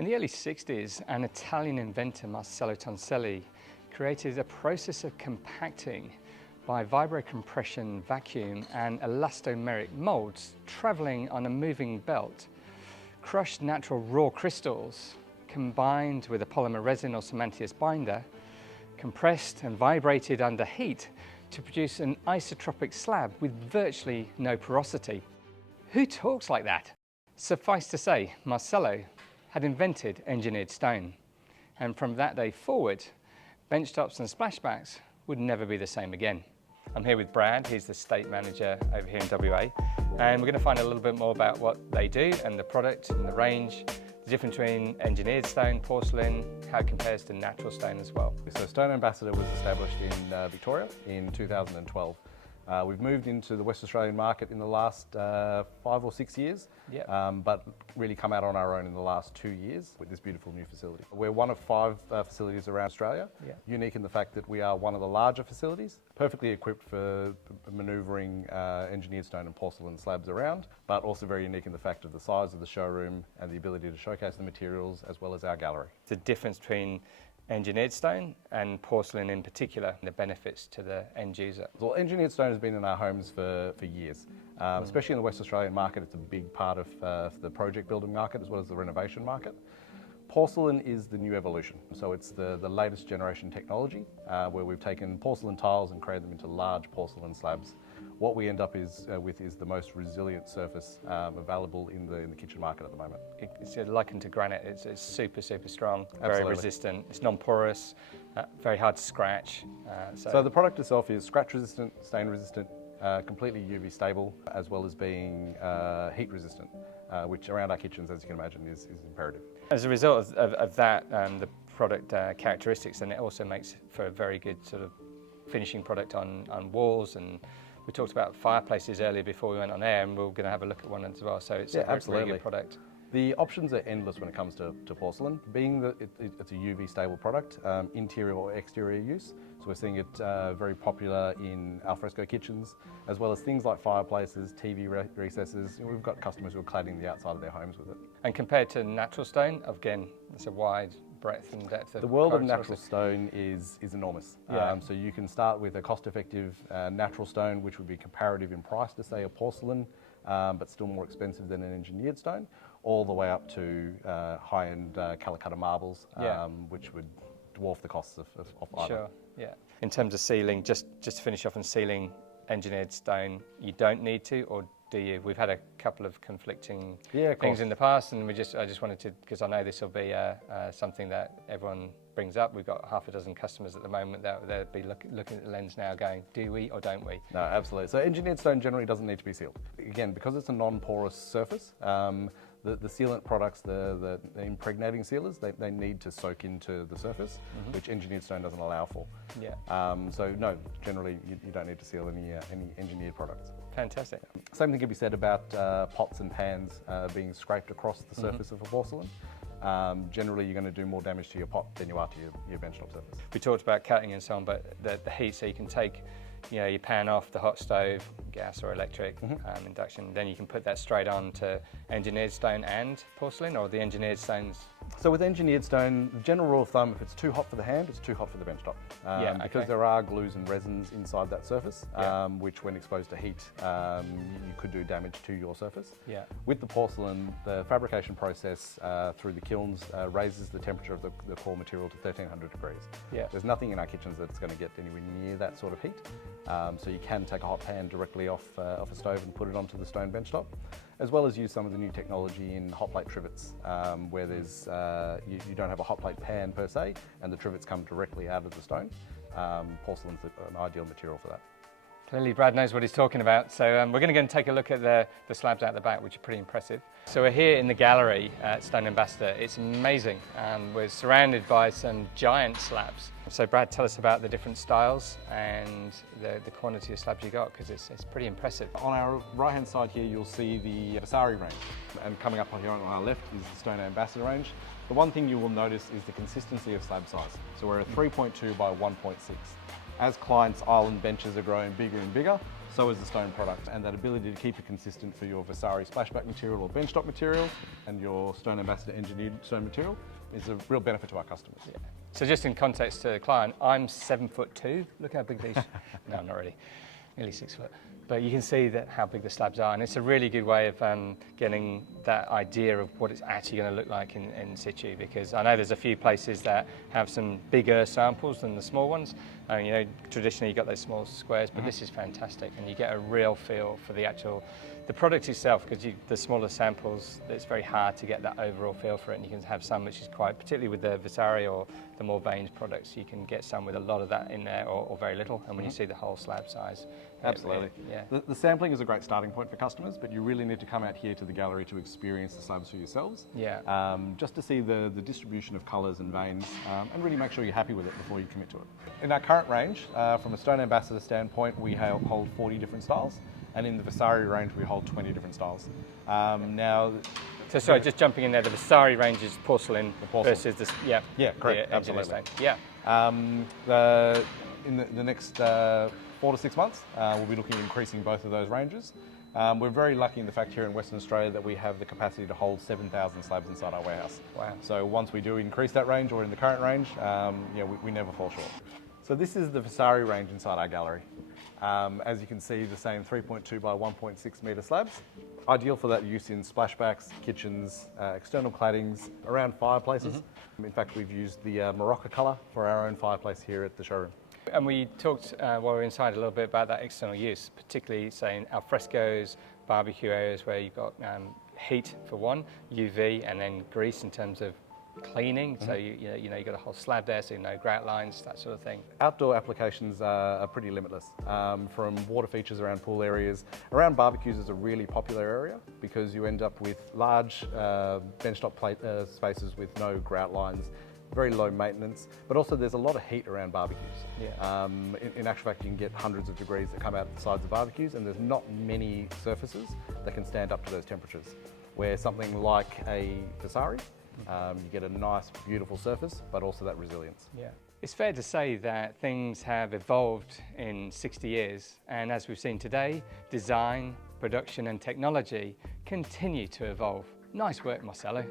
In the early 60s, an Italian inventor, Marcello Tonselli, created a process of compacting by vibrocompression vacuum and elastomeric molds traveling on a moving belt. Crushed natural raw crystals combined with a polymer resin or cementitious binder, compressed and vibrated under heat to produce an isotropic slab with virtually no porosity. Who talks like that? Suffice to say, Marcello had invented engineered stone. And from that day forward, benchtops and splashbacks would never be the same again. I'm here with Brad, he's the state manager over here in WA, and we're going to find a little bit more about what they do and the product and the range, the difference between engineered stone, porcelain, how it compares to natural stone as well. So Stone Ambassador was established in Victoria in 2012. We've moved into the West Australian market in the last 5 or 6 years, Yep. but really come out on our own in the last 2 years with this beautiful new facility. We're one of 5 facilities around Australia, Yeah. unique in the fact that we are one of the larger facilities, perfectly equipped for manoeuvring engineered stone and porcelain slabs around, but also very unique in the fact of the size of the showroom and the ability to showcase the materials as well as our gallery. The difference between engineered stone and porcelain in particular, the benefits to the end user. Well, engineered stone has been in our homes for years, especially in the West Australian market. It's a big part of the project building market as well as the renovation market. Porcelain is the new evolution, so it's the latest generation technology where we've taken porcelain tiles and created them into large porcelain slabs. What we end up with is the most resilient surface available in the kitchen market at the moment. It's likened to granite. It's super strong, very Absolutely. resistant. It's non-porous, very hard to scratch. So the product itself is scratch resistant, stain resistant, completely UV stable, as well as being heat resistant, which around our kitchens, as you can imagine, is imperative. As a result of that, the product characteristics, then it also makes for a very good sort of finishing product on walls. And we talked about fireplaces earlier before we went on air, and we're going to have a look at one as well. So it's a very good product. The options are endless when it comes to porcelain, being that it's a UV stable product, interior or exterior use. So we're seeing it very popular in alfresco kitchens, as well as things like fireplaces, TV recesses. We've got customers who are cladding the outside of their homes with it. And compared to natural stone, again, it's a wide breadth and depth of the world of product natural sources. stone is enormous. Yeah. So you can start with a cost-effective natural stone, which would be comparative in price to, say, a porcelain, but still more expensive than an engineered stone, all the way up to high-end Calcutta marbles, Yeah. which would dwarf the costs of either. Sure, yeah. In terms of sealing, just to finish off on sealing engineered stone, you don't need to, or do you? We've had a couple of conflicting things in the past, and I just wanted to, because I know this will be something that everyone brings up. We've got half a dozen customers at the moment that they'll be looking at the lens now going, do we or don't we? No, absolutely. So engineered stone generally doesn't need to be sealed. Again, because it's a non-porous surface, the sealant products, the impregnating sealers, they need to soak into the surface, which engineered stone doesn't allow for. Yeah. So no, generally you don't need to seal any engineered products. Fantastic. Same thing can be said about pots and pans being scraped across the surface of a porcelain. Generally you're going to do more damage to your pot than you are to your benchtop surface. We talked about cutting and so on, but the heat, so you can take your pan off the hot stove, gas or electric, induction, then you can put that straight on to engineered stone and porcelain, or the engineered stones. So with engineered stone, the general rule of thumb, if it's too hot for the hand, it's too hot for the benchtop. Because there are glues and resins inside that surface, which when exposed to heat, you could do damage to your surface. Yeah. With the porcelain, the fabrication process through the kilns raises the temperature of the core material to 1300 degrees. Yeah. There's nothing in our kitchens that's going to get anywhere near that sort of heat. So you can take a hot pan directly off a stove and put it onto the stone benchtop, as well as use some of the new technology in hot plate trivets, where there's you don't have a hot plate pan per se, and the trivets come directly out of the stone. Porcelain's an ideal material for that. Clearly Brad knows what he's talking about, so we're going to go and take a look at the slabs out the back, which are pretty impressive. So we're here in the gallery at Stone Ambassador. It's amazing. We're surrounded by some giant slabs. So Brad, tell us about the different styles and the quantity of slabs you got, because it's pretty impressive. On our right hand side here you'll see the Vasari range, and coming up here on our left is the Stone Ambassador range. The one thing you will notice is the consistency of slab size. So we're at 3.2 by 1.6. As clients' island benches are growing bigger and bigger, so is the stone product. And that ability to keep it consistent for your Vasari splashback material or benchtop material and your Stone Ambassador engineered stone material is a real benefit to our customers. Yeah. So just in context to the client, I'm 7'2". Look how big these, no, I'm not really, nearly 6 foot. But you can see that how big the slabs are, and it's a really good way of getting that idea of what it's actually going to look like in situ, because I know there's a few places that have some bigger samples than the small ones. You know, traditionally you've got those small squares, but this is fantastic, and you get a real feel for the product itself, because the smaller samples, it's very hard to get that overall feel for it, and you can have some which is quite, particularly with the Vasari or the more veined products, you can get some with a lot of that in there or very little, and when you see the whole slab size. Absolutely. Yeah. The sampling is a great starting point for customers, but you really need to come out here to the gallery to experience the slabs for yourselves. Yeah. Just to see the distribution of colours and veins, and really make sure you're happy with it before you commit to it. In our current range, from a Stone Ambassador standpoint, we hold 40 different styles, and in the Vasari range, we hold 20 different styles. Now, so sorry, just jumping in there, the Vasari range is porcelain, versus this, yeah, correct, absolutely. Stone. Yeah. In the next 4 to 6 months, we'll be looking at increasing both of those ranges. We're very lucky in the fact here in Western Australia that we have the capacity to hold 7,000 slabs inside our warehouse. Wow. So once we do increase that range, or in the current range, we never fall short. So this is the Vasari range inside our gallery. As you can see, the same 3.2 by 1.6 metre slabs. Ideal for that use in splashbacks, kitchens, external claddings, around fireplaces. In fact, we've used the Morocco colour for our own fireplace here at the showroom. And we talked while we were inside a little bit about that external use, particularly saying al frescoes, barbecue areas where you've got heat for one, UV, and then grease in terms of cleaning. So you got a whole slab there, so no grout lines, that sort of thing. Outdoor applications are pretty limitless. From water features around pool areas, around barbecues is a really popular area because you end up with large benchtop spaces with no grout lines, very low maintenance, but also there's a lot of heat around barbecues. Yeah. In actual fact, you can get hundreds of degrees that come out the sides of barbecues, and there's not many surfaces that can stand up to those temperatures. Where something like a Vasari, you get a nice, beautiful surface, but also that resilience. Yeah. It's fair to say that things have evolved in 60 years, and as we've seen today, design, production and technology continue to evolve. Nice work, Marcelo.